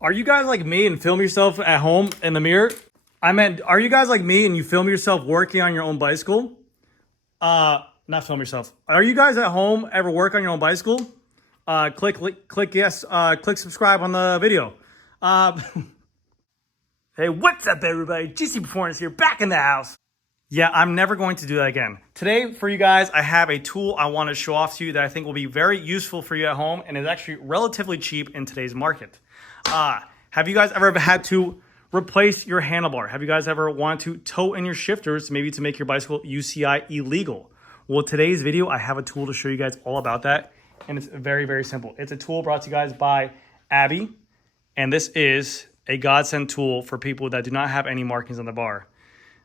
Are you guys like me and film yourself at home in the mirror? I meant, are you guys like me and you film yourself working on your own bicycle? Not film yourself. Are you guys at home ever work on your own bicycle? Click yes, click subscribe on the video. Hey, what's up everybody? GC Performance here, back in the house. Yeah, I'm never going to do that again. Today for you guys, I have a tool I want to show off to you that I think will be very useful for you at home and is actually relatively cheap in today's market. Have you guys ever had to replace your handlebar? Have you guys ever wanted to tow in your shifters, maybe to make your bicycle UCI illegal? Well, today's video, I have a tool to show you guys all about that. And it's very, very simple. It's a tool brought to you guys by Abby. And this is a godsend tool for people that do not have any markings on the bar.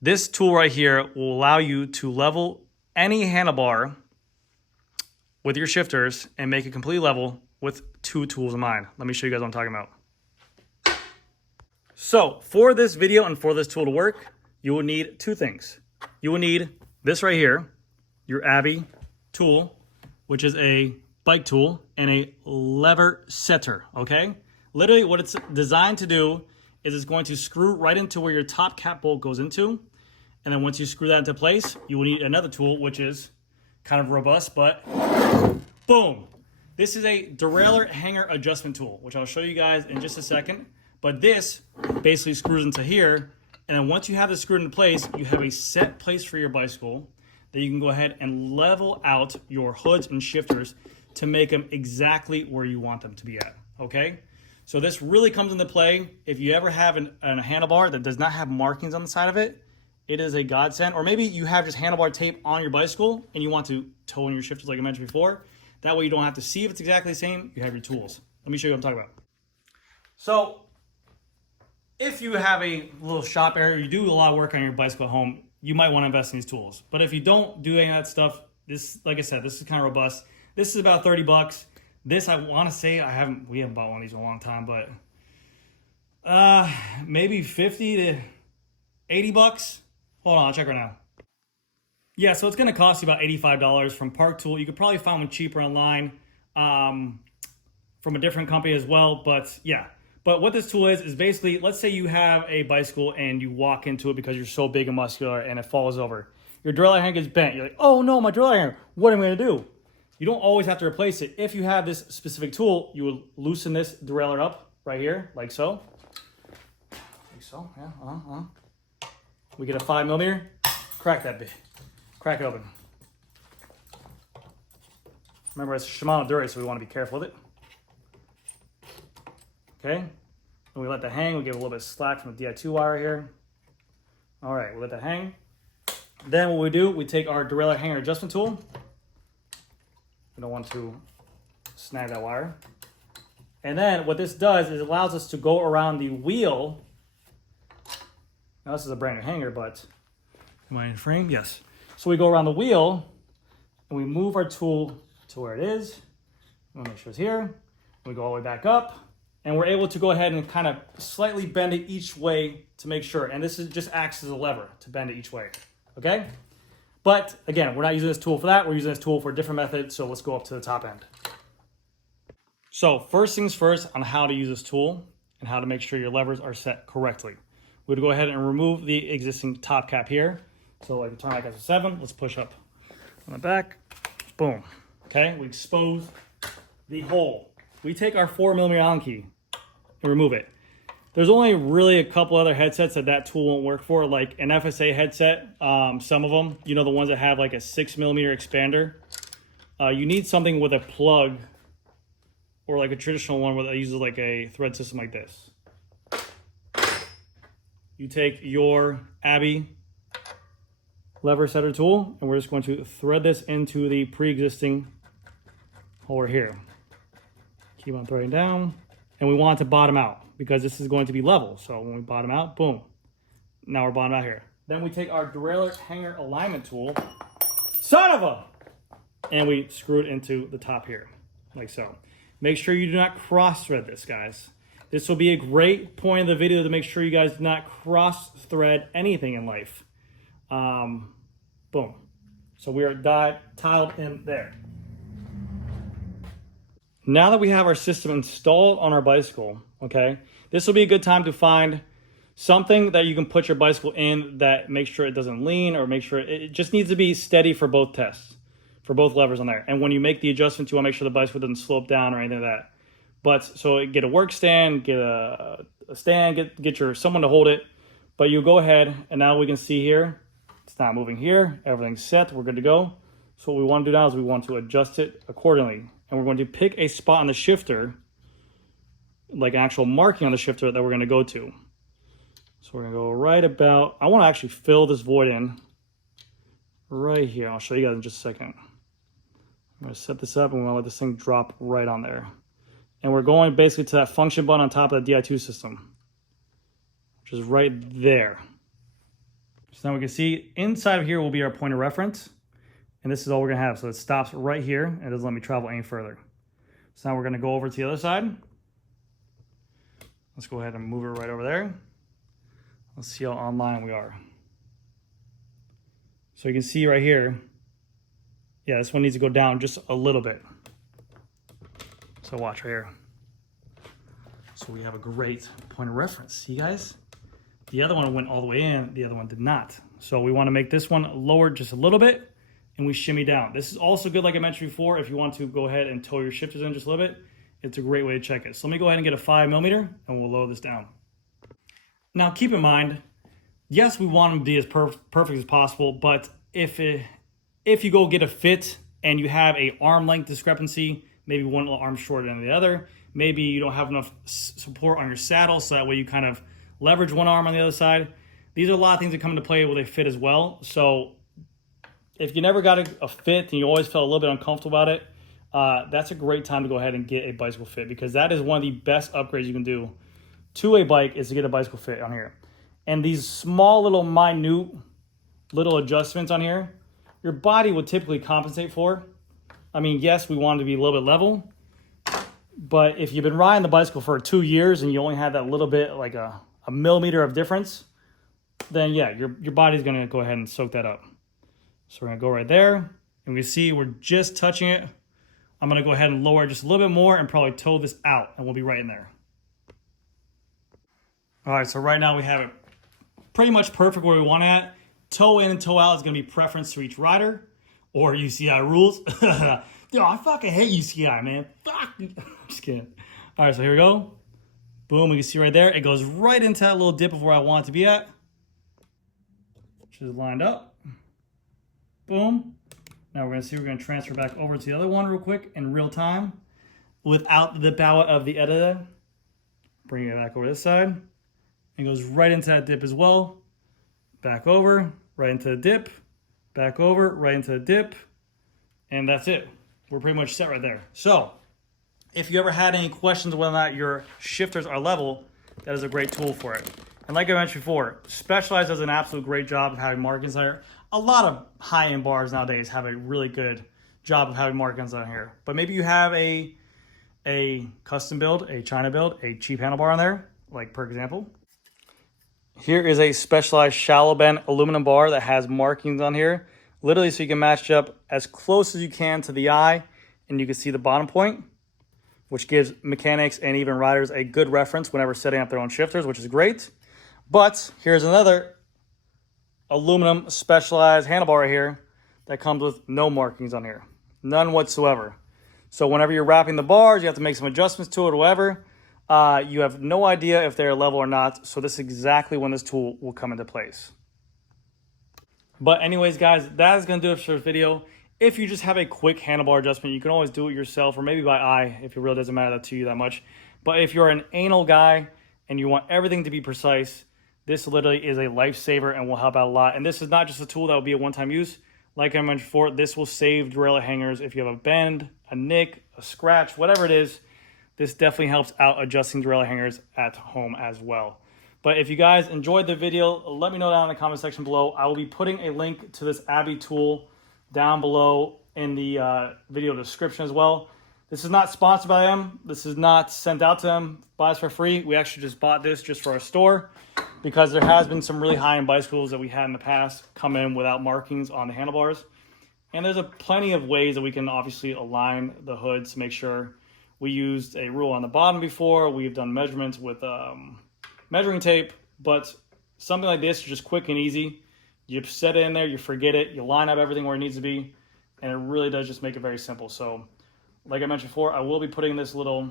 This tool right here will allow you to level any handlebar with your shifters and make it completely level with two tools in mind. Let me show you guys what I'm talking about. So for this video and for this tool to work, you will need two things. You will need this right here, your Abby tool, which is a bike tool, and a lever setter, okay? Literally what it's designed to do is it's going to screw right into where your top cap bolt goes into. And then once you screw that into place, you will need another tool, which is kind of robust, but boom. This is a derailleur hanger adjustment tool, which I'll show you guys in just a second. But this basically screws into here. And then once you have this screwed into place, you have a set place for your bicycle that you can go ahead and level out your hoods and shifters to make them exactly where you want them to be at, okay? So this really comes into play if you ever have a handlebar that does not have markings on the side of it. It is a godsend. Or maybe you have just handlebar tape on your bicycle and you want to tow in your shifters like I mentioned before. That way you don't have to see if it's exactly the same. You have your tools. Let me show you what I'm talking about. So if you have a little shop area, you do a lot of work on your bicycle at home, you might want to invest in these tools. But if you don't do any of that stuff, this, like I said, this is kind of robust. This is about 30 bucks. This, I want to say, we haven't bought one of these in a long time, but maybe 50 to 80 bucks. Hold on, I'll check right now. Yeah, so it's going to cost you about $85 from Park Tool. You could probably find one cheaper online from a different company as well, but yeah. But what this tool is basically, let's say you have a bicycle and you walk into it because you're so big and muscular and it falls over. Your derailleur hanger gets bent. You're like, oh no, my derailleur hanger, what am I going to do? You don't always have to replace it. If you have this specific tool, you will loosen this derailleur up right here, like so. Like so, yeah, We get a 5mm, crack that bit, crack it open. Remember, it's Shimano Dura, so we want to be careful with it. Okay, and we let that hang. We give it a little bit of slack from the Di2 wire here. All right, we let that hang. Then what we do, we take our derailleur hanger adjustment tool. We don't want to snag that wire. And then what this does is it allows us to go around the wheel. Now this is a brand new hanger, but am I in frame? Yes. So we go around the wheel and we move our tool to where it is. I'm gonna make sure it's here. We go all the way back up and we're able to go ahead and kind of slightly bend it each way to make sure. And this is just acts as a lever to bend it each way, okay? But again, we're not using this tool for that. We're using this tool for a different method. So let's go up to the top end. So first things first on how to use this tool and how to make sure your levers are set correctly. We're gonna go ahead and remove the existing top cap here. So like a turn like a 7, let's push up on the back, boom. Okay, we expose the hole. We take our 4mm Allen key and remove it. There's only really a couple other headsets that tool won't work for, like an FSA headset. Some of them, you know, the ones that have like a 6mm expander. You need something with a plug or like a traditional one where that uses like a thread system like this. You take your Abby lever setter tool and we're just going to thread this into the pre-existing hole right here. Keep on threading down and we want it to bottom out because this is going to be level. So when we bottom out, boom, now we're bottom out here. Then we take our derailleur hanger alignment tool, son of a, and we screw it into the top here, like so. Make sure you do not cross thread this, guys. This will be a great point of the video to make sure you guys do not cross thread anything in life. Boom. So we are tiled in there. Now that we have our system installed on our bicycle, okay, this will be a good time to find something that you can put your bicycle in that makes sure it doesn't lean, or make sure it just needs to be steady for both tests, for both levers on there. And when you make the adjustments, you want to make sure the bicycle doesn't slope down or anything like that. But so get a work stand, get a stand, get your someone to hold it. But you go ahead, and now we can see here, it's not moving here. Everything's set. We're good to go. So what we want to do now is we want to adjust it accordingly. And we're going to pick a spot on the shifter, like an actual marking on the shifter that we're going to go to. So we're going to go right about, I want to actually fill this void in right here. I'll show you guys in just a second. I'm going to set this up, and we're going to let this thing drop right on there. And we're going basically to that function button on top of the DI2 system, which is right there. So now we can see inside of here will be our point of reference. And this is all we're gonna have. So it stops right here and it doesn't let me travel any further. So now we're gonna go over to the other side. Let's go ahead and move it right over there. Let's see how online we are. So you can see right here, yeah, this one needs to go down just a little bit. So watch right here. So we have a great point of reference. See, guys? The other one went all the way in, the other one did not. So we want to make this one lower just a little bit, and we shimmy down. This is also good, like I mentioned before, if you want to go ahead and tow your shifters in just a little bit. It's a great way to check it. So let me go ahead and get a 5mm, and we'll lower this down. Now keep in mind, yes, we want them to be as perfect as possible, but if you go get a fit and you have a arm length discrepancy, maybe one arm shorter than the other, maybe you don't have enough support on your saddle, so that way you kind of leverage one arm on the other side. These are a lot of things that come into play with a fit as well. So if you never got a fit and you always felt a little bit uncomfortable about it, that's a great time to go ahead and get a bicycle fit, because that is one of the best upgrades you can do to a bike, is to get a bicycle fit on here. And these small little minute little adjustments on here, your body would typically compensate for. I mean, yes, we want it to be a little bit level, but if you've been riding the bicycle for 2 years and you only have that little bit, like a millimeter of difference, then yeah, your body's gonna go ahead and soak that up. So we're gonna go right there, and we see we're just touching it. I'm gonna go ahead and lower it just a little bit more and probably toe this out, and we'll be right in there. All right, so right now we have it pretty much perfect where we want it at. Toe in and toe out is gonna be preference to each rider, or UCI rules. Yo, I fucking hate UCI, man. Fuck. I'm just kidding. All right, so here we go. Boom, we can see right there. It goes right into that little dip of where I want it to be at. Which is lined up. Boom. Now we're gonna see, we're gonna transfer back over to the other one real quick in real time without the power of the editor. Bring it back over this side. It goes right into that dip as well. Back over, right into the dip. Back over, right into the dip. And that's it. We're pretty much set right there. So, if you ever had any questions whether or not your shifters are level, that is a great tool for it. And like I mentioned before, Specialized does an absolute great job of having markings on here. A lot of high-end bars nowadays have a really good job of having markings on here. But maybe you have a custom build, a China build, a cheap handlebar on there, like per example. Here is a Specialized shallow bend aluminum bar that has markings on here, literally so you can match it up as close as you can to the eye, and you can see the bottom point, which gives mechanics and even riders a good reference whenever setting up their own shifters, which is great. But here's another aluminum Specialized handlebar right here that comes with no markings on here, none whatsoever. So whenever you're wrapping the bars, you have to make some adjustments to it or whatever. You have no idea if they're level or not. So this is exactly when this tool will come into place. But anyways, guys, that is going to do it for this video. If you just have a quick handlebar adjustment, you can always do it yourself or maybe by eye if it really doesn't matter to you that much. But if you're an anal guy and you want everything to be precise, this literally is a lifesaver and will help out a lot. And this is not just a tool that will be a one-time use. Like I mentioned before, this will save derailleur hangers. If you have a bend, a nick, a scratch, whatever it is, this definitely helps out adjusting derailleur hangers at home as well. But if you guys enjoyed the video, let me know down in the comment section below. I will be putting a link to this Abby tool down below in the video description as well. This is not sponsored by them. This is not sent out to them. Buy this for free. We actually just bought this just for our store because there has been some really high-end bicycles that we had in the past come in without markings on the handlebars. And there's plenty of ways that we can obviously align the hoods to make sure We used a rule on the bottom before. We've done measurements with measuring tape, but something like this is just quick and easy. You set it in there, you forget it, you line up everything where it needs to be, and it really does just make it very simple. So, like I mentioned before, I will be putting this little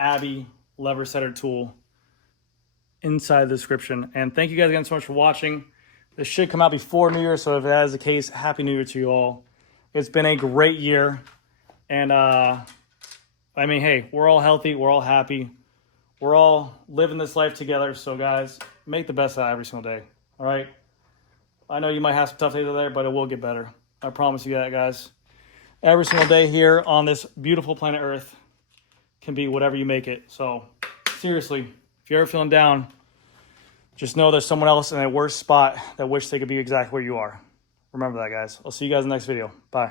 Abby lever setter tool inside the description. And thank you guys again so much for watching. This should come out before New Year, so if that is the case, Happy New Year to you all. It's been a great year, and I mean, hey, we're all healthy, we're all happy, we're all living this life together. So guys, make the best out of every single day. All right, I know you might have some tough days out there, but it will get better. I promise you that, guys. Every single day here on this beautiful planet Earth can be whatever you make it. So seriously, if you're ever feeling down, just know there's someone else in a worse spot that wish they could be exactly where you are. Remember that, guys. I'll see you guys in the next video. Bye.